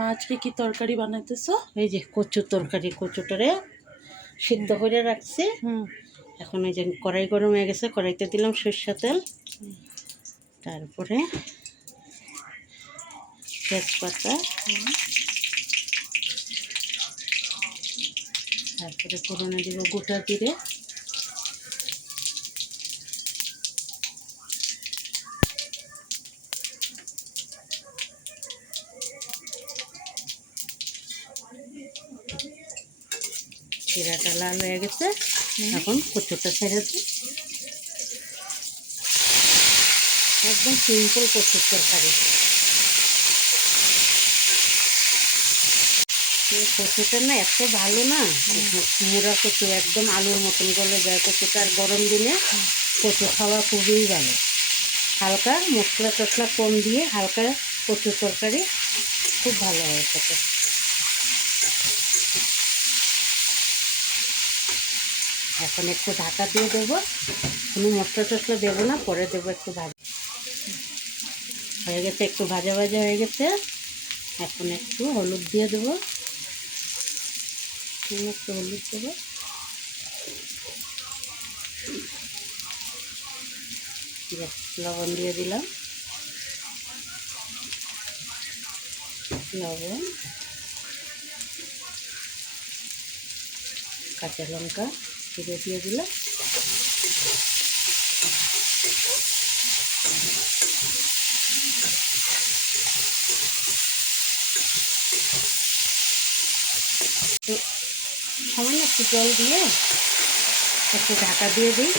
মা আজকে কি তরকারি বানাইতেছো? এই যে কচুর তরকারি, কচুটারে সিদ্ধ করে রাখছি। এখন এই যে কড়াই গরম হয়ে গেছে, কড়াইতে দিলাম সরষের তেল, তারপরে তেজপাতা, তারপরে ফোড়নে দিব গোটা জিরে, জিরাটা লাল হয়ে গেছে। এখন কচুটা ছেড়ে দিই। একদম সিম্পল কচুর তরকারি। কচুটা না এত ভালো না, মুড়া কচু একদম আলুর মতন গলে যায়। কচুটা আর গরম দিলে কচু খাওয়া খুবই ভালো। হালকা মশলা টশলা কম দিয়ে হালকা কচুর তরকারি খুব ভালো হয় খেতে। এখন একটু ঢাকা দিয়ে দেবো, কোনো মশলা টশলা দেবো না, পরে দেবো একটু ভাজা হয়ে গেছে, একটু ভাজা ভাজা হয়ে গেছে। এখন একটু হলুদ দিয়ে দেবো, একটু হলুদ দেবো, লবণ দিয়ে দিলাম, লবণ, কাঁচা লঙ্কা চিড়ে দিয়ে দিলাম, সামান্য একটু জল দিয়ে একটু ঢাকা দিয়ে দিই।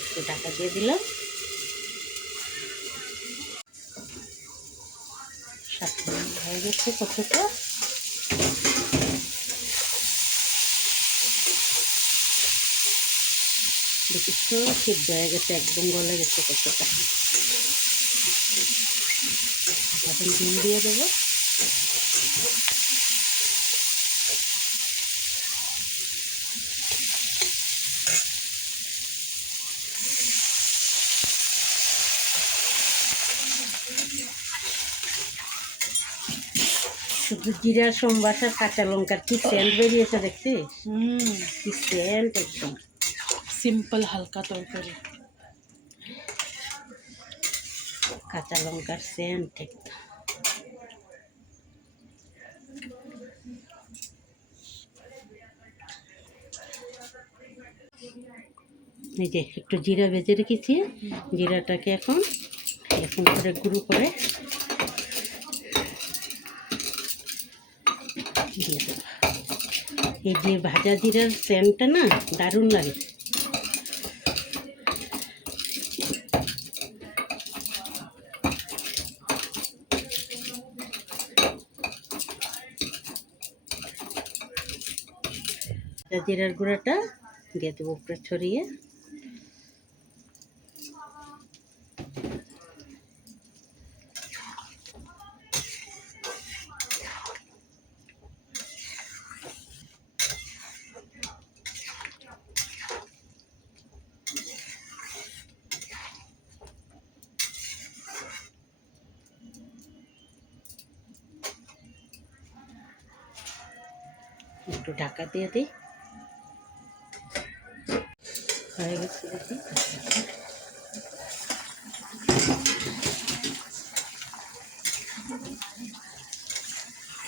একটু ঢাকা দিয়ে দিলাম। 7 মিনিট হয়ে গেছে কচুটা। দেখিস তো সিদ্ধ হয়ে গেছে, একদম গলে গেছে কচুটা। এখন ডিম দিয়ে দেবো। শুধু জিরা সোমবাসার কাঁচা লঙ্কার কি সেন্ট বেরিয়েছে দেখছিস? কি সেন্ট! একদম সিম্পল হালকা তরকারি, কাঁচা লঙ্কার সেন্ট একদম। এই যে একটু জিরা ভেজে রেখেছি, জিরাটাকে এখন এরকম করে গুঁড়ো করে দিয়ে দেবো। এই যে ভাজা জিরার সেন্টটা না দারুণ লাগে। ভাজা জিরার গুঁড়োটা দিয়ে দেবো উপরে ছড়িয়ে। একটু ঢাকা দিয়ে দিই। হয়ে গেছে দেখি।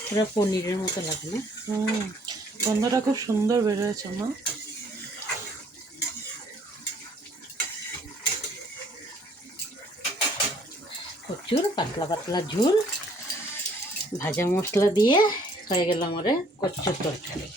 পুরো পনিরের মতো লাগে না? গন্ধটা খুব সুন্দর বেরোয়েছে মা। কচুর পাতলা পাতলা ঝোল ভাজা মশলা দিয়ে হয়ে গেল আমার কচুর তরকারি।